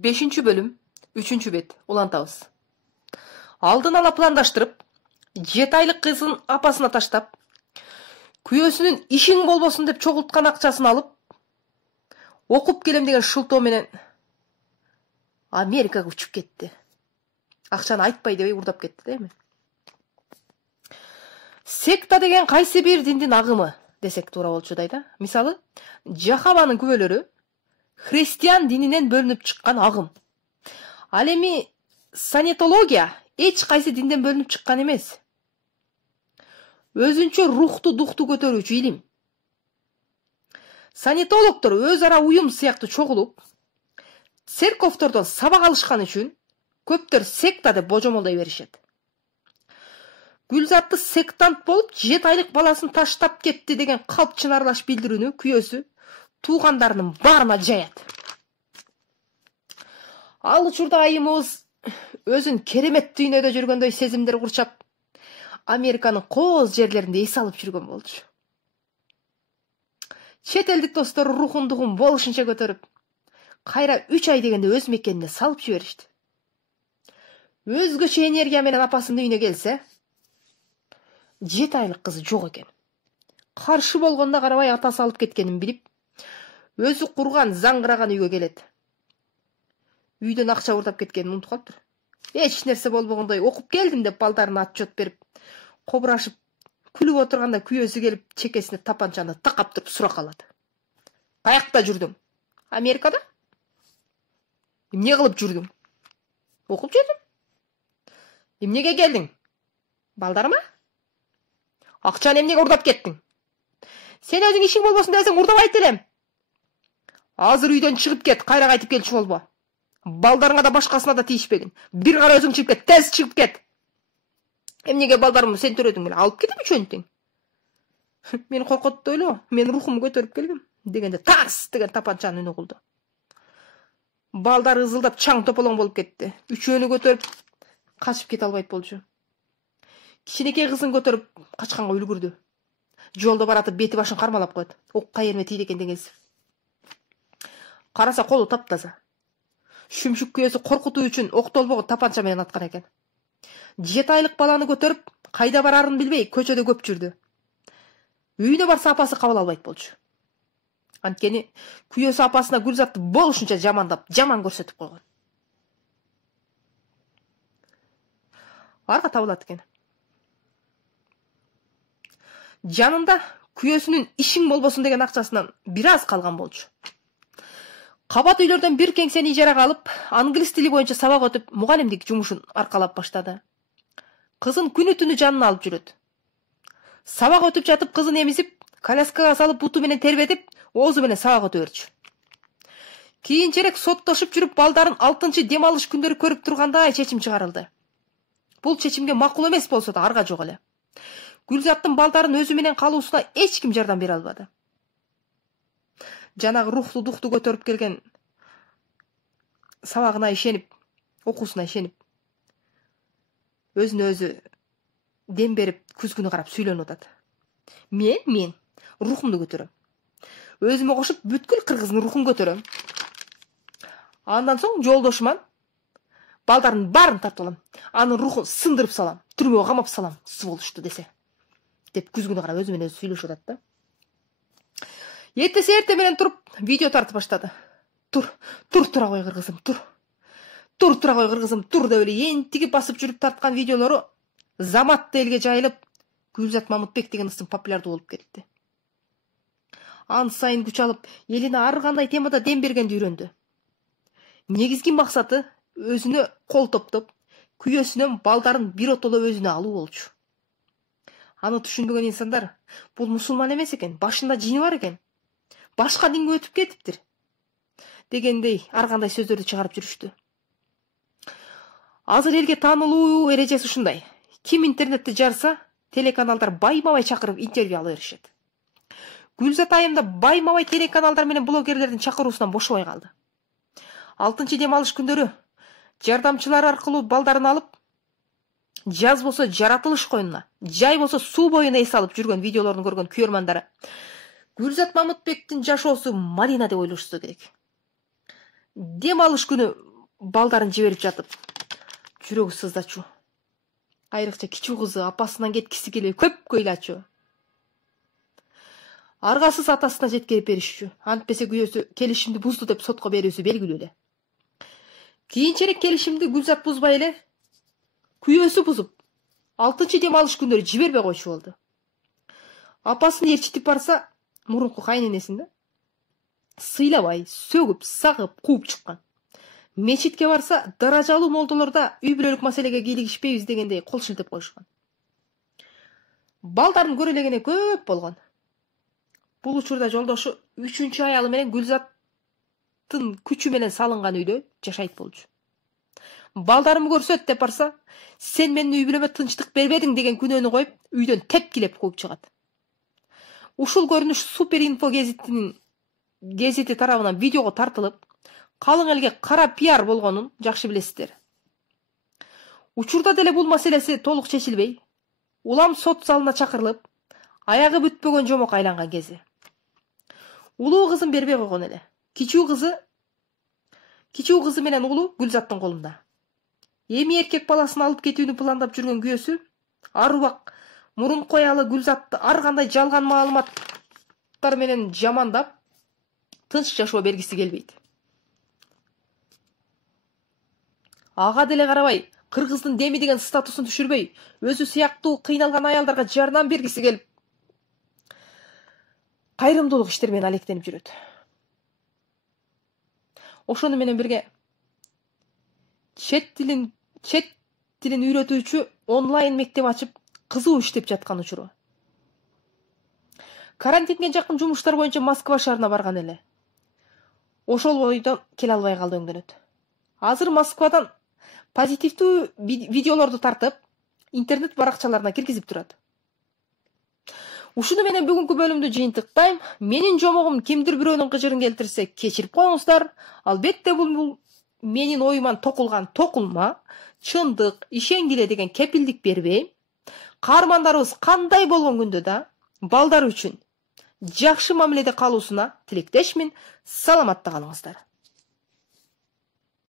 5. bölüm 3. bет улантабыз. Алдын ала пландаштырып, 7 айлык кызын апасына таштап, күйөөсүнүн ишиң болбосун деп чогулткан акчасын алып, окуп келем деген шылтоо менен Америкага учуп кетти. Акчаны айтпай дебей урдап кетти да эми. Секта деген кайсы бир диндин агымы десек туура болчудай да. Мисалы, Жахаванын күбөлөрү христиан дининен бөлүнүп чыккан агым. Ал эми санетология эч кайсы динден бөлүнүп чыккан эмес. Өзүнчө рухту дукту көтөрүүчү илим. Санетологдор өз ара уюм сыяктуу чогулуп, церковтордон сабак алышкан үчүн көптөр секта деп божомолдой беришет. Гүлзатты сектант болуп 7 айлык баласын таштап кетти деген калпчын аралаш билдирүүнү күйөөсү туугандарынын баарына жаят. Ал учурда айымыбыз өзүн керемет дүйнөдө жүргөндөй сезимдер курчап, Американын кооз жерлеринде эс алып жүргөн болчу. Чет элдик достору рухундугун болушунча көтөрүп, кайра 3 ай дегенде өз мекенине салып жиберишти. Өзгөчө энергия менен апасынын үйүнө келсе, 7 айлык кызы жок экен. Каршы болгонуна карабай атасы алып кеткенин билип, өзү курган заңгыраган үйгө келет. Үйдөн акча урдап кеткенин унутуп калыптыр. Эч нерсе болбогондой окуп келдим деп балдарына отчет берип, кобурашып күлүп отурганда күйөөсү келип чекесине тапанчаны такап туруп сурак алат. Каякта жүрдүң? Америкада? Эмне кылып жүрдүң? Окуп жүрдүм. Эмнеге келдиң? Балдарыма? Акчаны эмнеге урдап кеттиң? Сен өзүң ишиң болбосун десең урдабайт элем. Азыр үйдөн чыгып кет, кайра кайтып келчү болбо. Балдарыңа да башкасына да тийишпегин. Бир кара өзүң чыгып кет, тез чыгып кет. Эмнеге балдарымды сен төрөдүң беле? Алып кетем үчөөнү тең. Мени коркотту ойло, мен рухумду көтөрүп келгем дегенде тарс деген тапанчанын үнү кулду. Балдар ызылдап чаң тополоң болуп кетти. Үчөөнү көтөрүп качып кете албайт болчу. Кичинекей кызын көтөрүп качканга үлгүрдү. Жолдо баратып бети башын кармалап коет. Окка жерине тийди экен дегенсип. Караса колу таптаза. Шүмшүк күйөөсү коркутуу үчүн октолбогон тапанча менен аткан экен. 7 айлык баланы көтөрүп, кайда барарын билбей көчөдө көп жүрдү. Үйүнө барса апасы кабыл албайт болчу. Анткени күйөөсү апасына Гүлзатты болушунча жамандап, жаман көрсөтүп койгон. Арга табылат экен. Жанында күйөөсүнүн ишиң болбосун деген акчасынан бир аз калган болчу. Кабат үйлөрдөн бир кеңсени ижарага алып, англис тили боюнча сабак өтүп, мугалимдик жумушун аркалап баштады. Кызын күнү түнү жанына алып жүрөт. Сабак өтүп жатып кызын эмизип, коляскага салып буту менен тербетип, оозу менен сабак өтө берчү. Кийинчерээк соттошуп жүрүп, балдарын 6-чы дем алыш күндөрү көрүп тургандай чечим чыгарылды. Бул чечимге макул эмес болсо да арга жок эле. Гүлзаттын балдарын өзү менен калуусуна эч ким жардам бере албады. Жанагы рухту дукту көтөрүп келген сабагына ишенип, окуусуна ишенип, өзүнө өзү дем берип, күзгүнү карап сүйлөнүп атат. Мен рухумду көтөрөм. Өзүмө кошуп бүткүл кыргыздын рухун көтөрөм. Андан соң жолдошуман балдардын баарын тартып алам. Анын рухун сындырып салам, түрмөгө камап салам, сволочту десе. Деп күзгүнү карап өзү менен өзү сүйлөшүп атат да. Эртеси эрте менен туруп видео тартып баштады. Тур тура кой кыргызым, тур тура кой кыргызым, тур деп эле энтиги басып жүрүп тарткан видеолору заматты элге жайылып, Гүлзат Мамытбек деген ысым популярдуу болуп кетти. Ан сайын күч алып, элине ар кандай темада дем бергенди үйрөндү. Негизги максаты өзүнө кол топтоп, күйөөсүнөн балдарын биротоло өзүнө алуу болчу. Аны түшүнбөгөн инсандар, бул мусулман эмес экен, башында жини бар экен, башка динге өтүп кетиптир дегендей ар кандай сөздөрдү чыгарып жүрүштү. Азыр элге таанылуу эрежеси ушундай. Ким интернетти жарса, телеканалдар байма-бай чакырып интервью ала беришет. Гүлзат айымда байма-бай телеканалдар менен блогерлердин чакыруусунан бошобой калды. 6-чы дем алыш күндөрү жардамчылар аркылуу балдарын алып, жаз болсо жаратылыш коюнуна, жай болсо суу боюна эс алып жүргөн видеолорун көргөн күйөрмандары Гүлзат Мамытбектин жашоосу Марина деп ойлошсо керек. дем алыш күнү балдарын жиберип жатып жүрөгү сыздачу. Айрыкча кичүү кызы апасынан кеткиси келбей көпкө ыйлачу. Аргасыз атасына жеткирип беришчү. Антпесе күйөөсү келишимди бузду деп сотко берүүсү белгилүү эле. Кийинчерээк келишимди Гүлзат бузбай эле күйөөсү бузуп 6 дем алыш күндөрү жибербей койчу болду. Апасын ээрчитип барса, мурунку кайненесин да сыйлабай, сөгүп, сагып, кууп чыккан. Мечитке барса, даражалуу молдолор да үй бүлөлүк маселеге кийлигишпейбиз дегендей кол шилтеп коюшкан. Балдарын көрө элегене көп болгон. Бул учурда жолдошу 3-чү аялы менен Гүлзаттын күчү менен салынган үйдө жашайт болчу. Балдарымы көрсөт деп барса, сен менин үй бүлөмө тынчтык бербедиң деген күнөөнү коюп, үйдөн тепкилеп кууп чыгат. Ушул көрүнүш Супер Инфо гезити тарабынан видеого тартылып, калың элге кара пиар болгонун жакшы билесиздер. Учурда деле бул маселеси толук чечилбей, улам сот залына чакырылып, аягы бүтпөгөн жомок айланган кези. Улуу кызын бербей койгон эле. Кичүү кызы менен улу Гүлзаттын колунда. Эми эркек баласын алып кетүүнү пландап жүргөн күйөөсү ар убак мурунку аялы Гүлзатты ар кандай жалган маалыматтар менен жамандап, тынч жашоо бергиси келбейт. Ага деле карабай, кыргыздын деми деген статусун түшүрбөй, өзү сыяктуу кыйналган аялдарга жардам бергиси келип, кайрымдуулук иштер менен алектенип жүрөт. Ошону менен бирге чет тилин үйрөтүүчү онлайн мектеп ачып, кызуу иштеп жаткан учуру. Карантинге жакын жумуштар боюнча Москва шаарына барган эле. Ошол бойдон келе албай калды өңдөнөт. Азыр Москвадан позитивдүү видеолорду тартып, интернет баракчаларына киргизип турат. Ушуну менен бүгүнкү бөлүмдү жыйынтыктайм. Менин жомогум кимдир бирөөнүн кыжырын келтирсе, кечирип коюңуздар. Албетте бул менин оюман токулган токулма, чындык, ишенгиле деген кепилдик бербейм. Каармандарыбыз кандай болгон күндө да балдар үчүн жакшы мамиледе калуусуна тилектешмин. Саламатта калыңыздар.